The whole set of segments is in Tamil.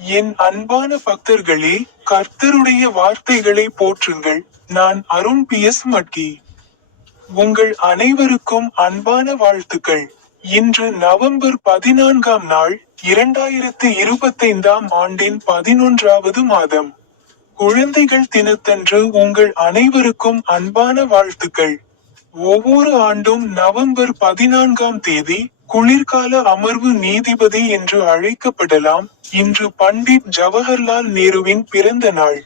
என் அன்பான பக்தர்களே கர்த்தருடைய வார்த்தைகளை போற்றுங்கள். நான் அருண் பி. எஸ். மட்டி உங்கள் அனைவருக்கும் அன்பான வாழ்த்துக்கள். இன்று நவம்பர் பதினான்காம் நாள் இரண்டாயிரத்து இருபத்தைந்தாம் ஆண்டின் பதினொன்றாவது மாதம். குழந்தைகள் தினத்தன்று உங்கள் அனைவருக்கும் அன்பான வாழ்த்துக்கள். ஒவ்வொரு ஆண்டும் நவம்பர் பதினான்காம் தேதி குளிர்கால அமர்வு நீதிபதி என்று அழைக்கப்படலாம். இன்று பண்டிட் ஜவஹர்லால் நேருவின் பிறந்த நாள்.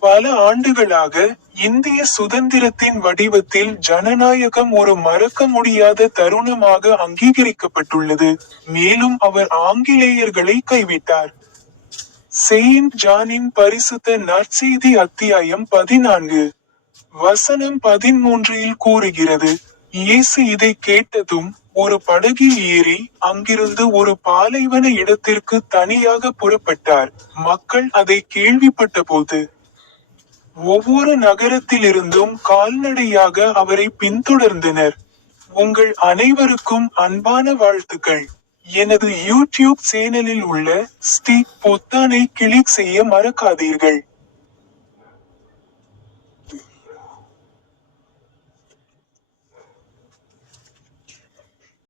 பல ஆண்டுகளாக இந்திய சுதந்திரத்தின் வடிவத்தில் ஜனநாயகம் ஒரு மறக்க முடியாத தருணமாக அங்கீகரிக்கப்பட்டுள்ளது. மேலும் அவர் ஆங்கிலேயர்களை கைவிட்டார். செயின்ட் ஜானின் பரிசுத்த நற்செய்தி அத்தியாயம் பதினான்கு. வசனம் பதிமூன்றில் கூறுகிறது இயேசு இதை கேட்டதும் ஒரு படகில் ஏறி அங்கிருந்து ஒரு பாலைவன இடத்திற்கு தனியாக புறப்பட்டார். மக்கள் அதை கேள்விப்பட்ட போது ஒவ்வொரு நகரத்திலிருந்தும் கால்நடையாக அவரை பின்தொடர்ந்தனர். உங்கள் அனைவருக்கும் அன்பான வாழ்த்துக்கள். எனது யூடியூப் சேனலில் உள்ள ஸ்டீக் பொத்தானை கிளிக் செய்ய மறக்காதீர்கள்.